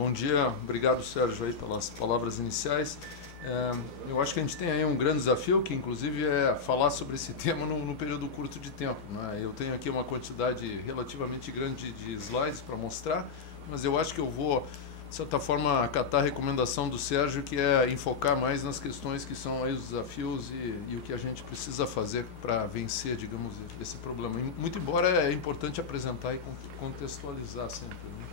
Bom dia, obrigado Sérgio aí pelas palavras iniciais. Eu acho que a gente tem aí um grande desafio, que inclusive é falar sobre esse tema no período curto de tempo, né? Eu tenho aqui uma quantidade relativamente grande de slides para mostrar, mas eu acho que eu vou, de certa forma, acatar a recomendação do Sérgio, que é enfocar mais nas questões que são aí os desafios e o que a gente precisa fazer para vencer, digamos, esse problema. Muito embora é importante apresentar e contextualizar sempre, né?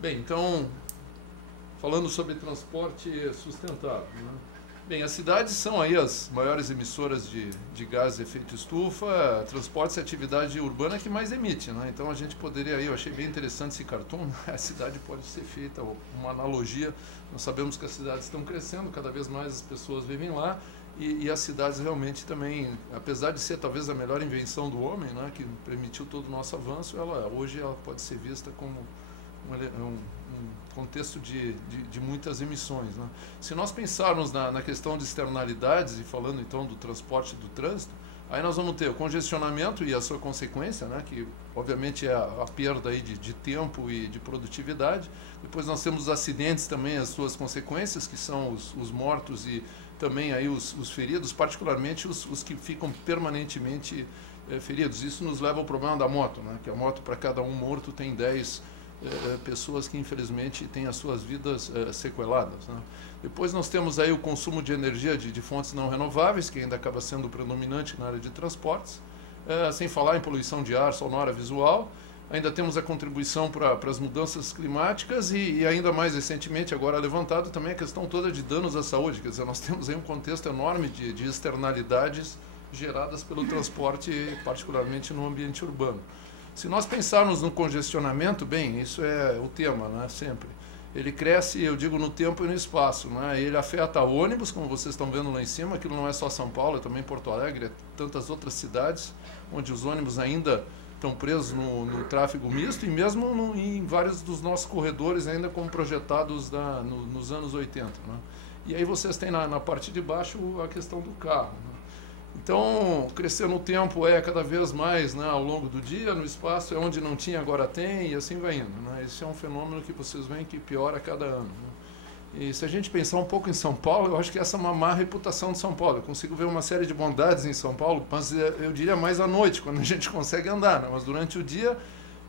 Bem, então, falando sobre transporte sustentável, né? Bem, as cidades são aí as maiores emissoras de gás de efeito estufa. Transportes é a atividade urbana que mais emite, né? Então a gente poderia aí, eu achei bem interessante esse cartoon, a cidade pode ser feita uma analogia. Nós sabemos que as cidades estão crescendo, cada vez mais as pessoas vivem lá, e as cidades realmente também, apesar de ser talvez a melhor invenção do homem, né, que permitiu todo o nosso avanço, hoje ela pode ser vista como um contexto de muitas emissões, né? Se nós pensarmos na questão de externalidades, e falando então do transporte e do trânsito, aí nós vamos ter o congestionamento e a sua consequência, né, que obviamente é a perda aí de tempo e de produtividade. Depois nós temos os acidentes também, as suas consequências, que são os mortos e também aí os feridos, particularmente os que ficam permanentemente feridos. Isso nos leva ao problema da moto, né, que a moto, para cada um morto, tem 10 pessoas que infelizmente têm as suas vidas sequeladas, né? Depois nós temos aí o consumo de energia de fontes não renováveis, que ainda acaba sendo predominante na área de transportes, sem falar em poluição de ar, sonora, visual. Ainda temos a contribuição para as mudanças climáticas e ainda mais recentemente, agora levantado, também a questão toda de danos à saúde. Quer dizer, nós temos aí um contexto enorme de externalidades geradas pelo transporte, particularmente no ambiente urbano. Se nós pensarmos no congestionamento, bem, isso é o tema, né, sempre. Ele cresce, eu digo, no tempo e no espaço, né? Ele afeta ônibus, como vocês estão vendo lá em cima. Aquilo não é só São Paulo, é também Porto Alegre, é tantas outras cidades onde os ônibus ainda estão presos no tráfego misto e mesmo em vários dos nossos corredores ainda como projetados nos anos 80, né? E aí vocês têm na parte de baixo a questão do carro, né? Então, crescer no tempo é cada vez mais, né, ao longo do dia, no espaço é onde não tinha, agora tem, e assim vai indo, né? Esse é um fenômeno que vocês veem que piora a cada ano, né? E se a gente pensar um pouco em São Paulo, eu acho que essa é uma má reputação de São Paulo. Eu consigo ver uma série de bondades em São Paulo, mas eu diria mais à noite, quando a gente consegue andar, né? Mas durante o dia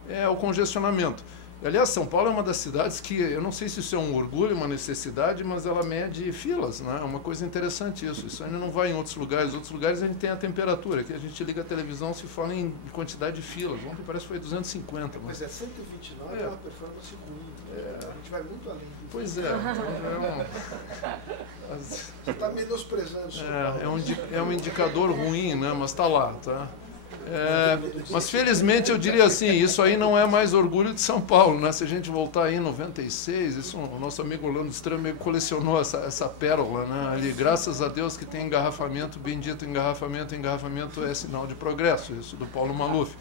é o congestionamento. Aliás, São Paulo é uma das cidades que, eu não sei se isso é um orgulho, uma necessidade, mas ela mede filas, né? É uma coisa interessante isso. Isso ainda não vai em outros lugares. Em outros lugares a gente tem a temperatura. Aqui a gente liga a televisão, se fala em quantidade de filas. Ontem parece que foi 250. Mas é 129, é uma performance ruim. A gente vai muito além disso. Pois é. Você está menosprezando o São Paulo. É um indicador ruim, né? Mas está lá, tá? Mas felizmente eu diria assim, isso aí não é mais orgulho de São Paulo, né? Se a gente voltar aí em 96, o nosso amigo Orlando Strammer colecionou essa pérola, né? Ali, graças a Deus que tem engarrafamento, bendito engarrafamento é sinal de progresso, isso do Paulo Maluf,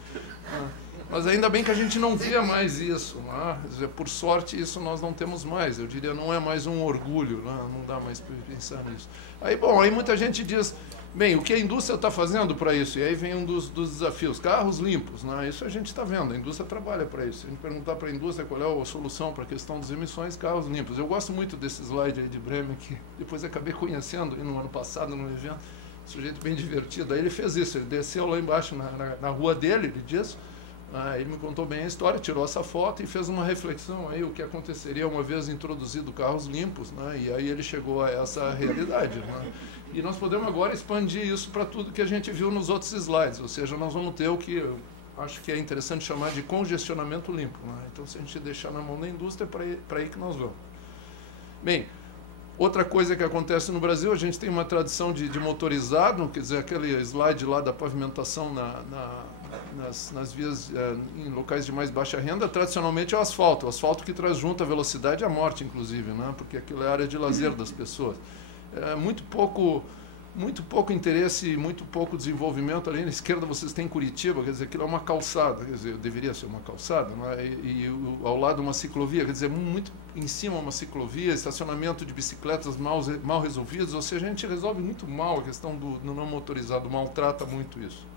né? Mas ainda bem que a gente não via mais isso, né? Quer dizer, por sorte isso nós não temos mais, eu diria, não é mais um orgulho, né? Não dá mais para pensar nisso. Aí, bom, aí muita gente diz, bem, o que a indústria está fazendo para isso? E aí vem um dos desafios, carros limpos, né? Isso a gente está vendo, a indústria trabalha para isso. Se a gente perguntar para a indústria qual é a solução para a questão das emissões, carros limpos. Eu gosto muito desse slide aí de Bremen, que depois acabei conhecendo no ano passado, no evento, um sujeito bem divertido. Aí ele fez isso, ele desceu lá embaixo na rua dele, ele disse, ele me contou bem a história, tirou essa foto e fez uma reflexão aí, o que aconteceria uma vez introduzido carros limpos, né? E aí ele chegou a essa realidade, né? E nós podemos agora expandir isso para tudo que a gente viu nos outros slides, ou seja, nós vamos ter o que eu acho que é interessante chamar de congestionamento limpo, né? Então, se a gente deixar na mão da indústria, é para aí que nós vamos. Bem, outra coisa que acontece no Brasil, a gente tem uma tradição de motorizado, quer dizer, aquele slide lá da pavimentação nas vias em locais de mais baixa renda, tradicionalmente é o asfalto que traz junto a velocidade e a morte, inclusive, né? Porque aquilo é a área de lazer das pessoas. Muito pouco muito pouco interesse, muito pouco desenvolvimento. Ali na esquerda vocês têm Curitiba, quer dizer, aquilo é uma calçada, quer dizer, deveria ser uma calçada, não é? E ao lado uma ciclovia, quer dizer, muito em cima uma ciclovia, estacionamento de bicicletas mal resolvidos, ou seja, a gente resolve muito mal a questão do não motorizado, maltrata muito isso.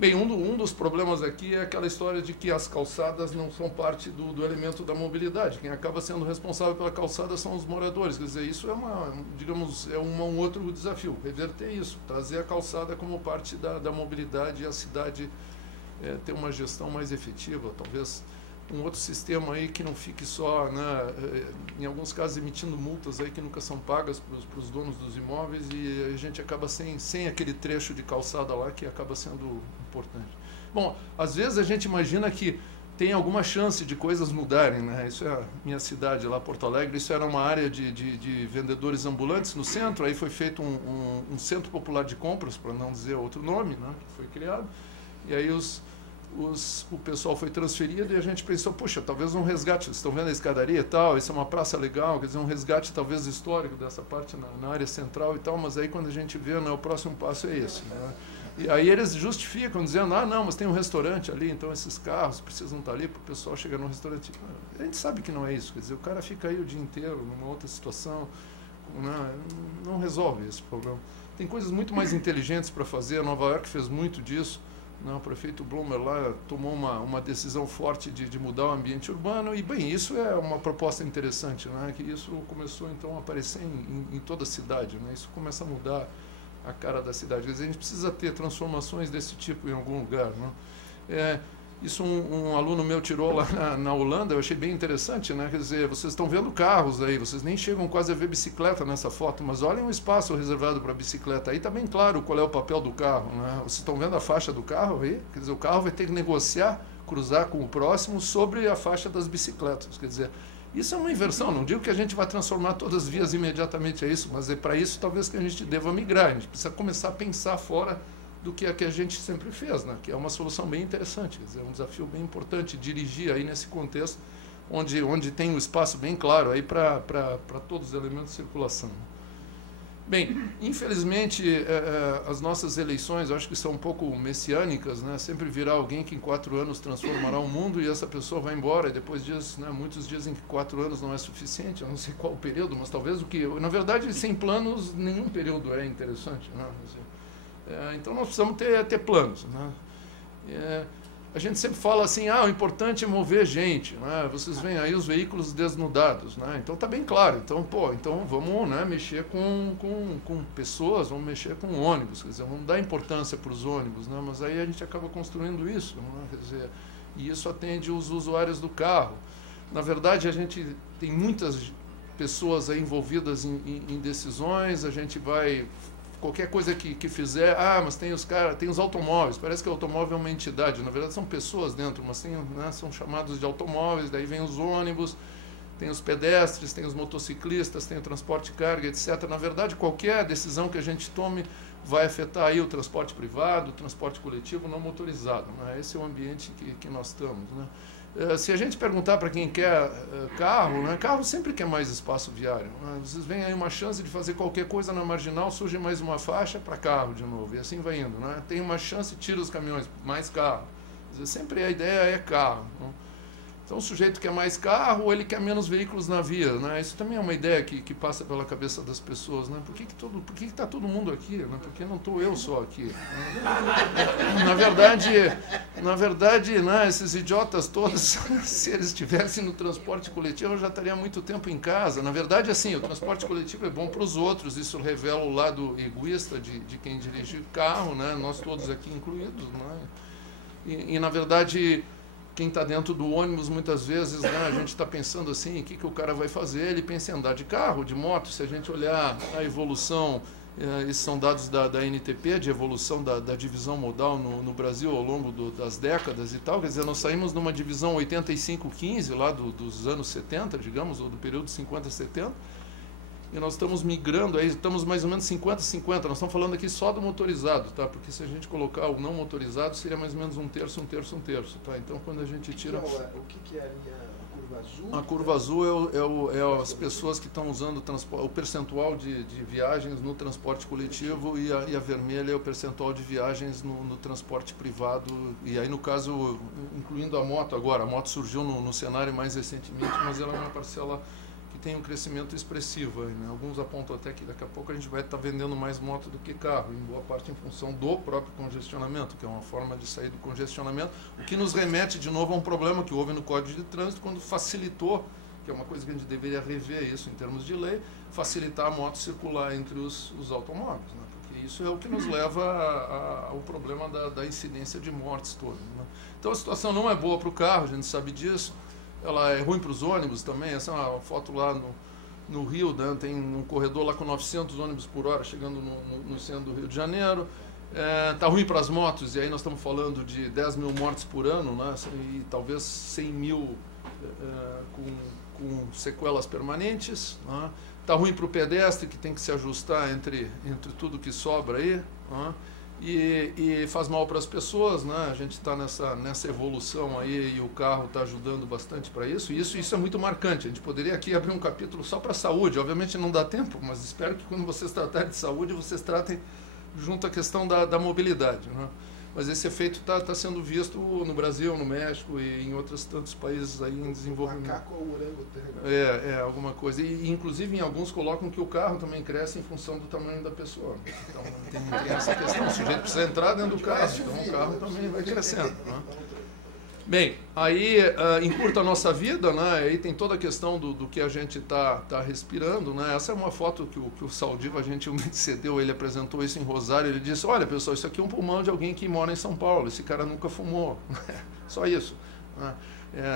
Bem, um dos problemas aqui é aquela história de que as calçadas não são parte do elemento da mobilidade. Quem acaba sendo responsável pela calçada são os moradores. Quer dizer, isso é um outro desafio, reverter isso, trazer a calçada como parte da mobilidade e a cidade ter uma gestão mais efetiva, talvez um outro sistema aí que não fique só, né, em alguns casos emitindo multas aí que nunca são pagas para os donos dos imóveis, e a gente acaba sem aquele trecho de calçada lá que acaba sendo importante. Bom, às vezes a gente imagina que tem alguma chance de coisas mudarem, né? Isso é a minha cidade lá, Porto Alegre, isso era uma área de vendedores ambulantes no centro, aí foi feito um centro popular de compras, para não dizer outro nome, né, que foi criado, e aí o pessoal foi transferido e a gente pensou, puxa, talvez um resgate, vocês estão vendo a escadaria e tal, isso é uma praça legal, quer dizer, um resgate talvez histórico dessa parte na área central e tal, mas aí quando a gente vê, né, o próximo passo é esse, né? E aí eles justificam dizendo, não, mas tem um restaurante ali, então esses carros precisam estar ali para o pessoal chegar no restaurante. A gente sabe que não é isso, quer dizer, o cara fica aí o dia inteiro numa outra situação, não resolve esse problema. Tem coisas muito mais inteligentes para fazer, Nova York fez muito disso. O prefeito Blomer lá tomou uma decisão forte de mudar o ambiente urbano e, bem, isso é uma proposta interessante, né? Que isso começou, então, a aparecer em toda a cidade, né? Isso começa a mudar a cara da cidade. Quer dizer, a gente precisa ter transformações desse tipo em algum lugar, né? Isso um aluno meu tirou lá na Holanda, eu achei bem interessante, né? Quer dizer, vocês estão vendo carros aí, vocês nem chegam quase a ver bicicleta nessa foto, mas olhem o espaço reservado para bicicleta. Aí está bem claro qual é o papel do carro, né? Vocês estão vendo a faixa do carro aí? Quer dizer, o carro vai ter que negociar, cruzar com o próximo sobre a faixa das bicicletas. Quer dizer, isso é uma inversão. Não digo que a gente vai transformar todas as vias imediatamente a isso, mas é para isso talvez que a gente deva migrar. A gente precisa começar a pensar fora do que a gente sempre fez, né? Que é uma solução bem interessante, quer dizer, um desafio bem importante dirigir aí nesse contexto onde tem um espaço bem claro aí para todos os elementos de circulação. Bem, infelizmente as nossas eleições, eu acho que são um pouco messiânicas, né? Sempre virá alguém que em 4 anos transformará o mundo e essa pessoa vai embora, e depois diz, né, muitos dizem que 4 anos não é suficiente, eu não sei qual o período, mas talvez na verdade, sem planos, nenhum período é interessante, né? Então nós precisamos ter planos, né? A gente sempre fala assim, o importante é mover gente, né? Vocês veem aí os veículos desnudados, né? Então está bem claro, então vamos, né, mexer com pessoas, vamos mexer com ônibus, quer dizer, vamos dar importância para os ônibus, né? Mas aí a gente acaba construindo isso, né? Quer dizer, e isso atende os usuários do carro. Na verdade, a gente tem muitas pessoas aí envolvidas em decisões, a gente vai... Qualquer coisa que fizer, mas tem os automóveis, parece que o automóvel é uma entidade, na verdade são pessoas dentro, mas né, são chamados de automóveis, daí vem os ônibus, tem os pedestres, tem os motociclistas, tem o transporte de carga, etc. Na verdade, qualquer decisão que a gente tome vai afetar aí o transporte privado, o transporte coletivo não motorizado, né? Esse é o ambiente que nós estamos, né? Se a gente perguntar para quem quer carro, né, carro sempre quer mais espaço viário, né? Vocês veem aí uma chance de fazer qualquer coisa na marginal, surge mais uma faixa para carro de novo, e assim vai indo, né? Tem uma chance, tira os caminhões, mais carro. Quer dizer, sempre a ideia é carro, né? Então o sujeito quer mais carro ou ele quer menos veículos na via, né? Isso também é uma ideia que passa pela cabeça das pessoas, né? Por que está todo mundo aqui, né? Por que não estou eu só aqui, né? Na verdade, né, esses idiotas todos, se eles estivessem no transporte coletivo, eu já estaria há muito tempo em casa. Na verdade, assim, o transporte coletivo é bom para os outros, isso revela o lado egoísta de quem dirige carro, né? Nós todos aqui incluídos, né? E na verdade... Quem está dentro do ônibus, muitas vezes, né, a gente está pensando assim, o que o cara vai fazer? Ele pensa em andar de carro, de moto. Se a gente olhar a evolução, esses são dados da NTP, de evolução da divisão modal no Brasil ao longo das décadas e tal. Quer dizer, nós saímos numa divisão 85-15, lá dos anos 70, digamos, ou do período 50-70, e nós estamos migrando, aí estamos mais ou menos 50-50, nós estamos falando aqui só do motorizado, tá? Porque se a gente colocar o não motorizado, seria mais ou menos um terço, tá? Então, quando a gente tira... O que é a linha curva azul? A curva azul é as pessoas que estão usando o percentual de viagens no transporte coletivo e a vermelha é o percentual de viagens no transporte privado. E aí, no caso, incluindo a moto agora. A moto surgiu no cenário mais recentemente, mas ela é uma parcela que tem um crescimento expressivo. Né? Alguns apontam até que daqui a pouco a gente vai estar vendendo mais moto do que carro, em boa parte em função do próprio congestionamento, que é uma forma de sair do congestionamento, o que nos remete de novo a um problema que houve no Código de Trânsito quando facilitou, que é uma coisa que a gente deveria rever isso em termos de lei, facilitar a moto circular entre os automóveis, né? Porque isso é o que nos leva ao problema da incidência de mortes toda. Né? Então a situação não é boa para o carro, a gente sabe disso. Ela é ruim para os ônibus também. Essa é uma foto lá no Rio, né? Tem um corredor lá com 900 ônibus por hora chegando no centro do Rio de Janeiro. Está ruim para as motos, e aí nós estamos falando de 10 mil mortes por ano, né? E talvez 100 mil com sequelas permanentes. Né? Está ruim para o pedestre, que tem que se ajustar entre tudo que sobra aí. Né? E faz mal para as pessoas, né? A gente está nessa evolução aí e o carro está ajudando bastante para isso. E isso é muito marcante. A gente poderia aqui abrir um capítulo só para a saúde. Obviamente não dá tempo, mas espero que quando vocês tratarem de saúde, vocês tratem junto à questão da mobilidade. Né? Mas esse efeito está sendo visto no Brasil, no México e em outros tantos países aí em desenvolvimento. Macaco ou orangotango. Alguma coisa. E inclusive em alguns colocam que o carro também cresce em função do tamanho da pessoa. Então tem essa questão. O sujeito precisa entrar dentro do carro, então o carro também vai crescendo. Né? Bem, aí encurta a nossa vida, né? Aí tem toda a questão do que a gente está respirando, né? Essa é uma foto que o Saldiva, a gente cedeu, ele apresentou isso em Rosário, ele disse, olha pessoal, isso aqui é um pulmão de alguém que mora em São Paulo, esse cara nunca fumou, só isso. Né?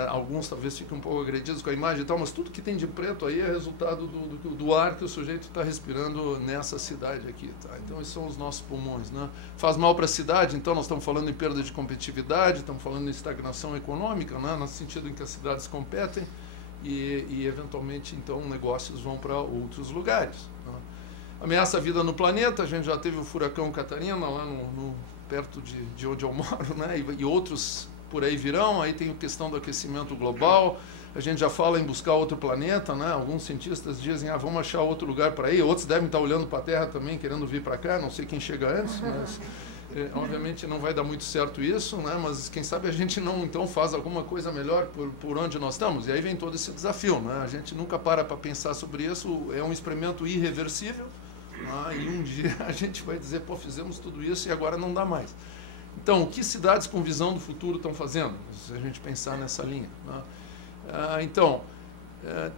Alguns talvez fiquem um pouco agredidos com a imagem e tal, mas tudo que tem de preto aí é resultado do ar que o sujeito está respirando nessa cidade aqui. Tá? Então, esses são os nossos pulmões. Né? Faz mal para a cidade, então nós estamos falando em perda de competitividade, estamos falando em estagnação econômica, né? No sentido em que as cidades competem e eventualmente, então, negócios vão para outros lugares. Né? Ameaça a vida no planeta, a gente já teve o furacão Catarina lá perto de onde eu moro, né? E outros por aí virão, aí tem a questão do aquecimento global, a gente já fala em buscar outro planeta, né? Alguns cientistas dizem, vamos achar outro lugar para ir, outros devem estar olhando para a Terra também, querendo vir para cá, não sei quem chega antes, mas obviamente não vai dar muito certo isso, né? Mas quem sabe a gente não então faz alguma coisa melhor por onde nós estamos, e aí vem todo esse desafio, né? A gente nunca para pensar sobre isso, é um experimento irreversível, né? E um dia a gente vai dizer, pô, fizemos tudo isso e agora não dá mais. Então, o que cidades com visão do futuro estão fazendo, se a gente pensar nessa linha? Né?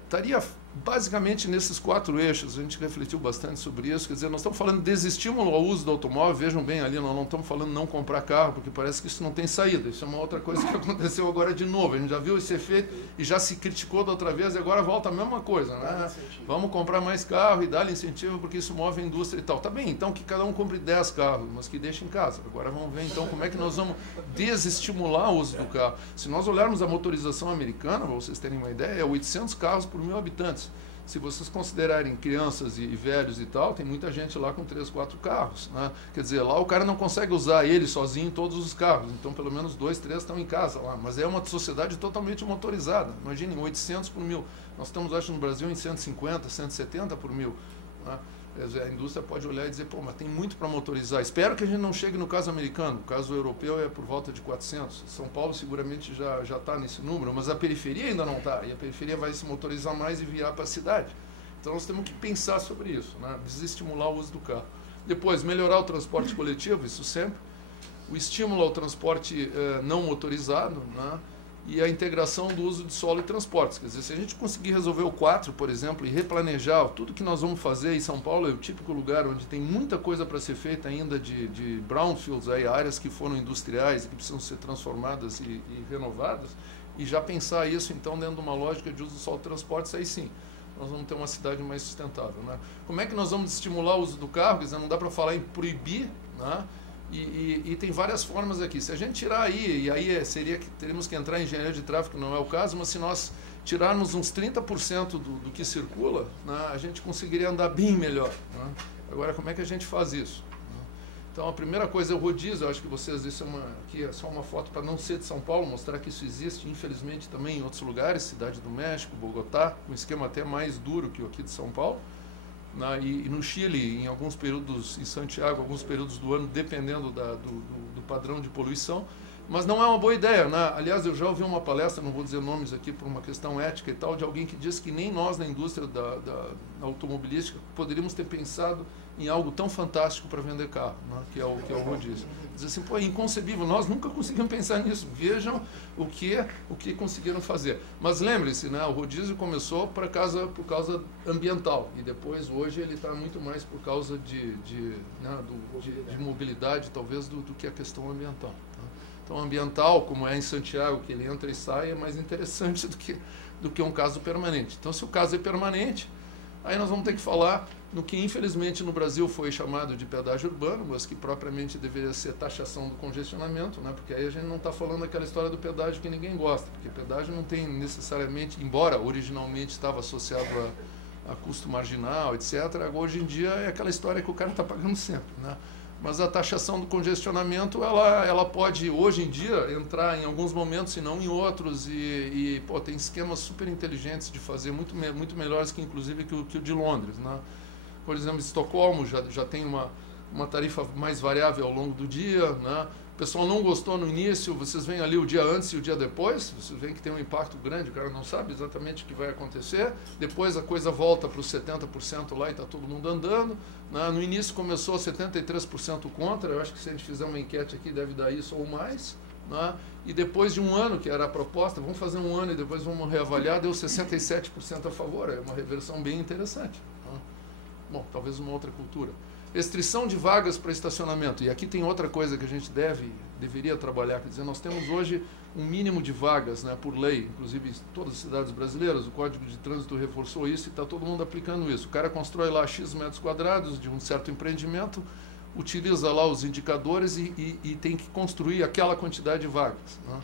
Estaria basicamente nesses 4 eixos, a gente refletiu bastante sobre isso, quer dizer, nós estamos falando de desestímulo ao uso do automóvel, vejam bem ali, nós não estamos falando não comprar carro, porque parece que isso não tem saída, isso é uma outra coisa que aconteceu agora de novo, a gente já viu esse efeito e já se criticou da outra vez e agora volta a mesma coisa, né? Vamos comprar mais carro e dar-lhe incentivo porque isso move a indústria e tal. Tá bem, então que cada um compre 10 carros, mas que deixe em casa. Agora vamos ver então como é que nós vamos desestimular o uso do carro. Se nós olharmos a motorização americana, para vocês terem uma ideia, é 800 carros por 1000 habitantes. Se vocês considerarem crianças e velhos e tal, tem muita gente lá com 3, 4 carros. Né? Quer dizer, lá o cara não consegue usar ele sozinho em todos os carros. Então, pelo menos 2, 3 estão em casa lá. Mas é uma sociedade totalmente motorizada. Imaginem, 800 por 1000. Nós estamos, acho, no Brasil em 150, 170 por 1000. Né? Quer dizer, a indústria pode olhar e dizer, pô, mas tem muito para motorizar. Espero que a gente não chegue no caso americano. O caso europeu é por volta de 400. São Paulo seguramente já está nesse número, mas a periferia ainda não está. E a periferia vai se motorizar mais e virar para a cidade. Então nós temos que pensar sobre isso, né? Desestimular o uso do carro. Depois, melhorar o transporte coletivo, isso sempre. O estímulo ao transporte não motorizado, né? E a integração do uso de solo e transportes. Quer dizer, se a gente conseguir resolver o 4, por exemplo, e replanejar tudo que nós vamos fazer, e São Paulo é o típico lugar onde tem muita coisa para ser feita ainda de brownfields, aí, áreas que foram industriais e que precisam ser transformadas e renovadas, e já pensar isso então dentro de uma lógica de uso do solo e transportes, aí sim, nós vamos ter uma cidade mais sustentável. Né? Como é que nós vamos estimular o uso do carro? Quer dizer, não dá para falar em proibir, né? E tem várias formas aqui. Se a gente tirar aí, e aí seria que teríamos que entrar em engenharia de tráfego, não é o caso, mas se nós tirarmos uns 30% do que circula, né, a gente conseguiria andar bem melhor. Né? Agora, como é que a gente faz isso? Então a primeira coisa é o rodízio. Eu acho que vocês, aqui é só uma foto para não ser de São Paulo, mostrar que isso existe, infelizmente, também em outros lugares, Cidade do México, Bogotá, um esquema até mais duro que o aqui de São Paulo. E no Chile, em alguns períodos, em Santiago, alguns períodos do ano, dependendo do padrão de poluição. Mas não é uma boa ideia, né? Aliás, eu já ouvi uma palestra, não vou dizer nomes aqui por uma questão ética e tal, de alguém que disse que nem nós na indústria da automobilística poderíamos ter pensado em algo tão fantástico para vender carro, né? que é o rodízio. Diz assim, pô, é inconcebível, nós nunca conseguimos pensar nisso, vejam o que conseguiram fazer. Mas lembre-se, né? O rodízio começou por causa ambiental, e depois, hoje, ele está muito mais por causa de mobilidade, talvez, do que a questão ambiental. Né? Então, ambiental, como é em Santiago, que ele entra e sai, é mais interessante do que um caso permanente. Então, se o caso é permanente, aí nós vamos ter que falar no que, infelizmente, no Brasil foi chamado de pedágio urbano, mas que propriamente deveria ser taxação do congestionamento, né? Porque aí a gente não está falando aquela história do pedágio que ninguém gosta, porque pedágio não tem necessariamente, embora originalmente estava associado a custo marginal, etc., hoje em dia é aquela história que o cara está pagando sempre, né? Mas a taxação do congestionamento, ela pode, hoje em dia, entrar em alguns momentos e não em outros, e pô, tem esquemas super inteligentes de fazer, muito melhores que, inclusive, que o de Londres, né? Por exemplo, Estocolmo já tem uma tarifa mais variável ao longo do dia, né? O pessoal não gostou no início, vocês veem ali o dia antes e o dia depois, vocês veem que tem um impacto grande, o cara não sabe exatamente o que vai acontecer, depois a coisa volta para os 70% lá e está todo mundo andando, né? No início começou 73% contra, eu acho que se a gente fizer uma enquete aqui deve dar isso ou mais, né? E depois de um ano, que era a proposta, vamos fazer um ano e depois vamos reavaliar, deu 67% a favor, é uma reversão bem interessante. Né? Bom, talvez uma outra cultura. Restrição de vagas para estacionamento. E aqui tem outra coisa que a gente deveria trabalhar. Quer dizer, nós temos hoje um mínimo de vagas, né, por lei, inclusive em todas as cidades brasileiras, o Código de Trânsito reforçou isso e está todo mundo aplicando isso. O cara constrói lá X metros quadrados de um certo empreendimento, utiliza lá os indicadores e tem que construir aquela quantidade de vagas, né?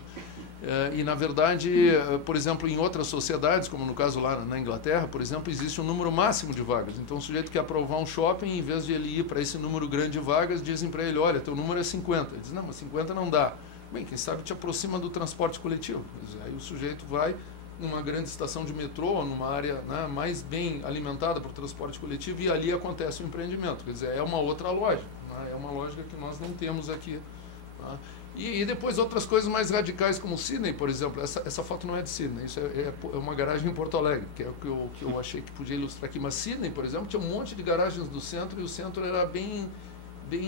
E, na verdade, por exemplo, em outras sociedades, como no caso lá na Inglaterra, por exemplo, existe um número máximo de vagas. Então, o sujeito quer aprovar um shopping, em vez de ele ir para esse número grande de vagas, dizem para ele, olha, teu número é 50. Ele diz, não, mas 50 não dá. Bem, quem sabe te aproxima do transporte coletivo. Aí o sujeito vai numa grande estação de metrô, ou numa área, né, mais bem alimentada por transporte coletivo, e ali acontece o empreendimento. Quer dizer, é uma outra lógica, né? É uma lógica que nós não temos aqui. Tá? E depois outras coisas mais radicais, como Sydney, por exemplo. Essa foto não é de Sydney, isso é uma garagem em Porto Alegre, que é o que eu achei que podia ilustrar aqui. Mas Sydney, por exemplo, tinha um monte de garagens do centro, e o centro era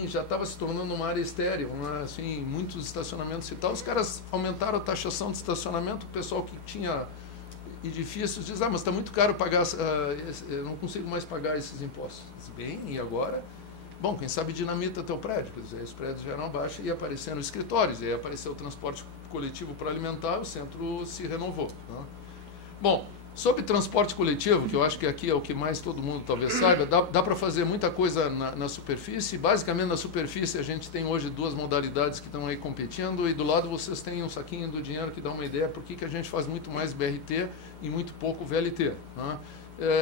já estava se tornando uma área estéril, assim, muitos estacionamentos e tal. Os caras aumentaram a taxação de estacionamento, o pessoal que tinha edifícios diz, mas está muito caro pagar, eu não consigo mais pagar esses impostos. Diz, bem, e agora? Bom, quem sabe dinamita teu prédio, quer dizer, os prédios já eram baixos e apareceram escritórios, e aí apareceu o transporte coletivo para alimentar, o centro se renovou. Né? Bom, sobre transporte coletivo, que eu acho que aqui é o que mais todo mundo talvez saiba, dá para fazer muita coisa na superfície. Basicamente, na superfície, a gente tem hoje duas modalidades que estão aí competindo, e do lado vocês têm um saquinho do dinheiro que dá uma ideia por que a gente faz muito mais BRT e muito pouco VLT. Né?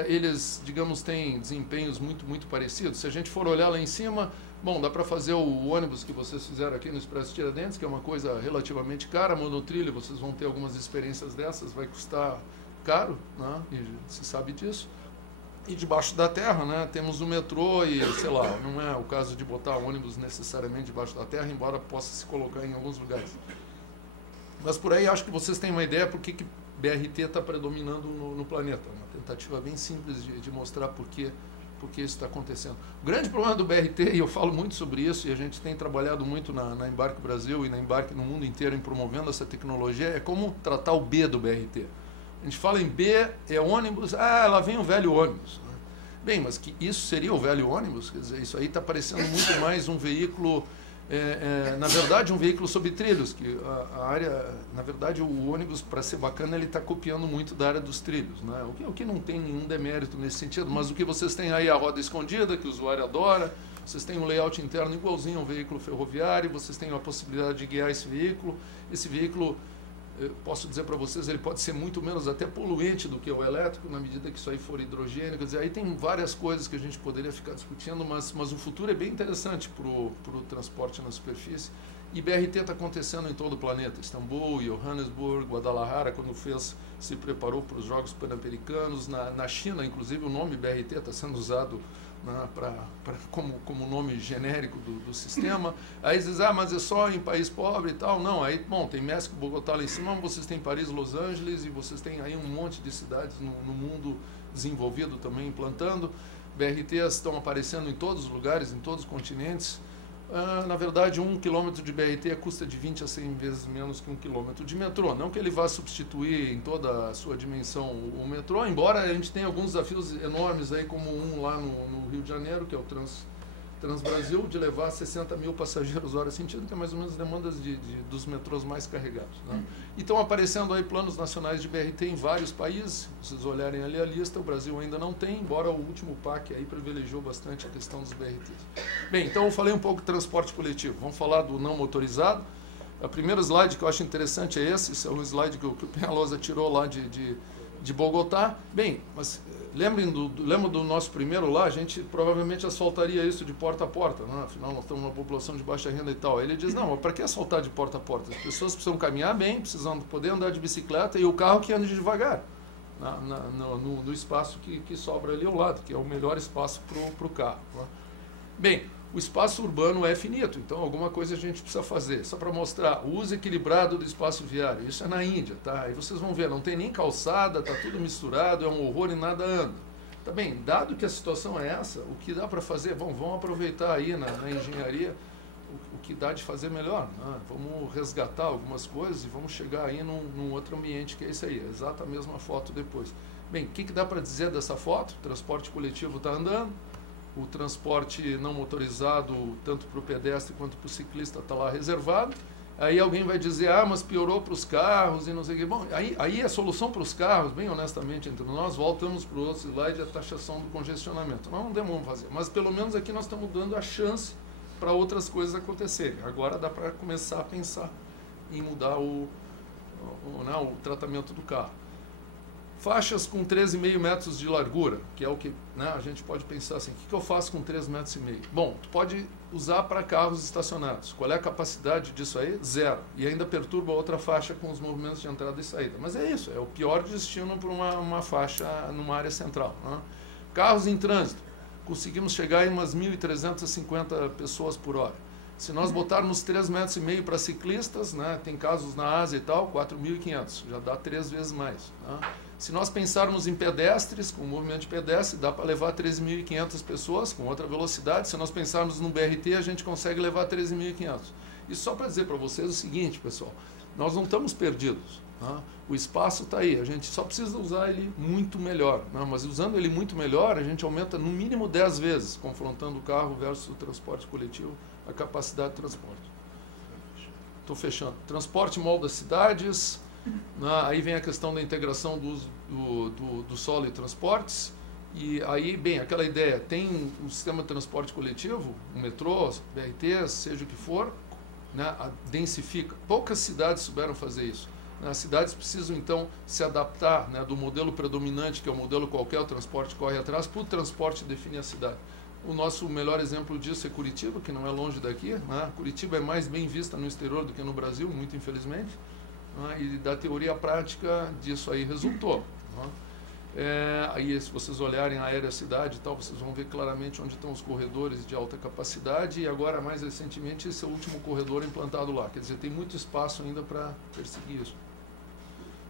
Eles, digamos, têm desempenhos muito parecidos. Se a gente for olhar lá em cima, bom, dá para fazer o ônibus que vocês fizeram aqui no Expresso Tiradentes, que é uma coisa relativamente cara, monotrilho, vocês vão ter algumas experiências dessas, vai custar caro, né? E se sabe disso. E debaixo da terra, né, temos o metrô e, sei lá, não é o caso de botar ônibus necessariamente debaixo da terra, embora possa se colocar em alguns lugares. Mas por aí acho que vocês têm uma ideia por que BRT está predominando no planeta. Uma tentativa bem simples de mostrar por que isso está acontecendo. O grande problema do BRT, e eu falo muito sobre isso, e a gente tem trabalhado muito na Embarque Brasil e na Embarque no mundo inteiro em promovendo essa tecnologia, é como tratar o B do BRT. A gente fala em B, é ônibus, lá vem o velho ônibus. Bem, mas que isso seria o velho ônibus? Quer dizer, isso aí está parecendo muito mais um veículo... na verdade, um veículo sobre trilhos, que a área, na verdade, o ônibus, para ser bacana, ele está copiando muito da área dos trilhos, né? O que não tem nenhum demérito nesse sentido, mas o que vocês têm aí é a roda escondida, que o usuário adora, vocês têm um layout interno igualzinho a um veículo ferroviário, vocês têm a possibilidade de guiar esse veículo eu posso dizer para vocês, ele pode ser muito menos até poluente do que o elétrico, na medida que isso aí for hidrogênio. Quer dizer, aí tem várias coisas que a gente poderia ficar discutindo, mas o futuro é bem interessante para o transporte na superfície. E BRT está acontecendo em todo o planeta. Istambul, Johannesburg, Guadalajara, quando se preparou para os Jogos Pan-Americanos. Na China, inclusive, o nome BRT está sendo usado, né, como nome genérico do sistema. Aí eles dizem, mas é só em país pobre e tal. Não, aí, bom, tem México, Bogotá lá em cima, vocês têm Paris, Los Angeles, e vocês têm aí um monte de cidades no mundo desenvolvido também implantando. BRTs estão aparecendo em todos os lugares, em todos os continentes. Na verdade, 1 quilômetro de BRT custa de 20 a 100 vezes menos que 1 quilômetro de metrô. Não que ele vá substituir em toda a sua dimensão o metrô, embora a gente tenha alguns desafios enormes, aí, como um lá no Rio de Janeiro, que é o Transbrasil, de levar 60 mil passageiros hora sentido, que é mais ou menos as demandas dos metrôs mais carregados, né? E estão aparecendo aí planos nacionais de BRT em vários países. Se vocês olharem ali a lista, o Brasil ainda não tem, embora o último PAC aí privilegiou bastante a questão dos BRTs. Bem, então eu falei um pouco de transporte coletivo. Vamos falar do não motorizado. O primeiro slide que eu acho interessante é esse é um slide que o Penalosa tirou lá de Bogotá. Bem, mas lembra do nosso primeiro lá, a gente provavelmente asfaltaria isso de porta a porta, né? Afinal nós estamos numa população de baixa renda e tal. Aí ele diz, não, mas para que asfaltar de porta a porta? As pessoas precisam caminhar bem, precisam poder andar de bicicleta, e o carro que ande devagar no espaço que sobra ali ao lado, que é o melhor espaço para o carro, né? Bem, o espaço urbano é finito, então alguma coisa a gente precisa fazer. Só para mostrar o uso equilibrado do espaço viário. Isso é na Índia, tá? Aí vocês vão ver, não tem nem calçada, tá tudo misturado, é um horror e nada anda. Tá bem, dado que a situação é essa, o que dá para fazer? Bom, vamos aproveitar aí na engenharia o que dá de fazer melhor, né? Vamos resgatar algumas coisas e vamos chegar aí num outro ambiente que é isso aí, exata a mesma foto depois. Bem, o que dá para dizer dessa foto? O transporte coletivo está andando. O transporte não motorizado, tanto para o pedestre quanto para o ciclista, está lá reservado. Aí alguém vai dizer, mas piorou para os carros e não sei o que. Bom, aí a solução para os carros, bem honestamente entre nós, voltamos para o outro slide, a taxação do congestionamento. Nós não devemos fazer, mas pelo menos aqui nós estamos dando a chance para outras coisas acontecerem. Agora dá para começar a pensar em mudar o tratamento do carro. Faixas com 13,5 metros de largura, que é o que, né, a gente pode pensar assim, o que eu faço com 3,5 metros? Bom, tu pode usar para carros estacionados. Qual é a capacidade disso aí? 0. E ainda perturba outra faixa com os movimentos de entrada e saída. Mas é isso, é o pior destino para uma faixa numa área central, né? Carros em trânsito, conseguimos chegar em umas 1.350 pessoas por hora. Se nós botarmos 3,5 metros para ciclistas, né, tem casos na Ásia e tal, 4.500, já dá 3 vezes mais, né? Se nós pensarmos em pedestres, com o movimento de pedestre, dá para levar 13.500 pessoas com outra velocidade. Se nós pensarmos no BRT, a gente consegue levar 13.500. E só para dizer para vocês o seguinte, pessoal, nós não estamos perdidos, né? O espaço está aí, a gente só precisa usar ele muito melhor, né? Mas usando ele muito melhor, a gente aumenta no mínimo 10 vezes, confrontando o carro versus o transporte coletivo, a capacidade de transporte. Estou fechando. Transporte mol das cidades. Aí vem a questão da integração do solo e transportes. E aí, bem, aquela ideia, tem um sistema de transporte coletivo, um metrô, BRT, seja o que for, né, densifica. Poucas cidades souberam fazer isso. As cidades precisam, então, se adaptar, né, do modelo predominante, que é o modelo qualquer, o transporte corre atrás, para o transporte definir a cidade. O nosso melhor exemplo disso é Curitiba, que não é longe daqui, né? Curitiba é mais bem vista no exterior do que no Brasil, muito infelizmente. E da teoria à prática disso aí resultou, né? Aí se vocês olharem a aérea cidade e tal, vocês vão ver claramente onde estão os corredores de alta capacidade, e agora mais recentemente esse é o último corredor implantado lá, quer dizer, tem muito espaço ainda para perseguir isso.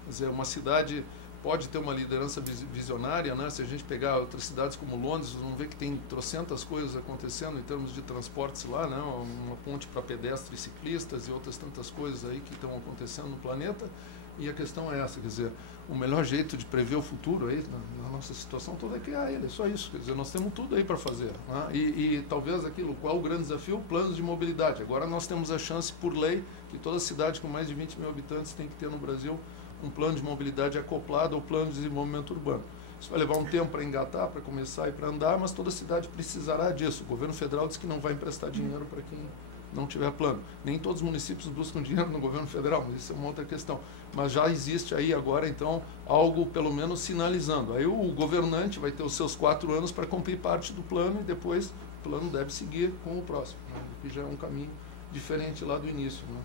Quer dizer, uma cidade pode ter uma liderança visionária, né? Se a gente pegar outras cidades como Londres, vocês vão ver que tem trocentas coisas acontecendo em termos de transportes lá, né? Uma ponte para pedestres e ciclistas e outras tantas coisas aí que estão acontecendo no planeta. E a questão é essa, quer dizer, o melhor jeito de prever o futuro aí, na nossa situação toda, é criar ele, é só isso. Quer dizer, nós temos tudo aí para fazer, né? E talvez aquilo, qual o grande desafio? Planos de mobilidade. Agora nós temos a chance, por lei, que toda cidade com mais de 20 mil habitantes tem que ter no Brasil um plano de mobilidade acoplado ao plano de desenvolvimento urbano. Isso vai levar um tempo para engatar, para começar e para andar, mas toda cidade precisará disso. O governo federal diz que não vai emprestar dinheiro para quem não tiver plano. Nem todos os municípios buscam dinheiro no governo federal, mas isso é uma outra questão. Mas já existe aí agora, então, algo pelo menos sinalizando. Aí o governante vai ter os seus 4 anos para cumprir parte do plano e depois o plano deve seguir com o próximo, né? Que já é um caminho diferente lá do início, né?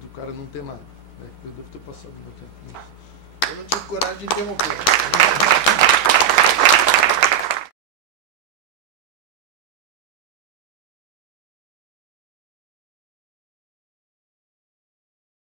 Do cara não ter nada. Né? Eu devo ter passado meu tempo nisso. Eu não tive coragem de interromper.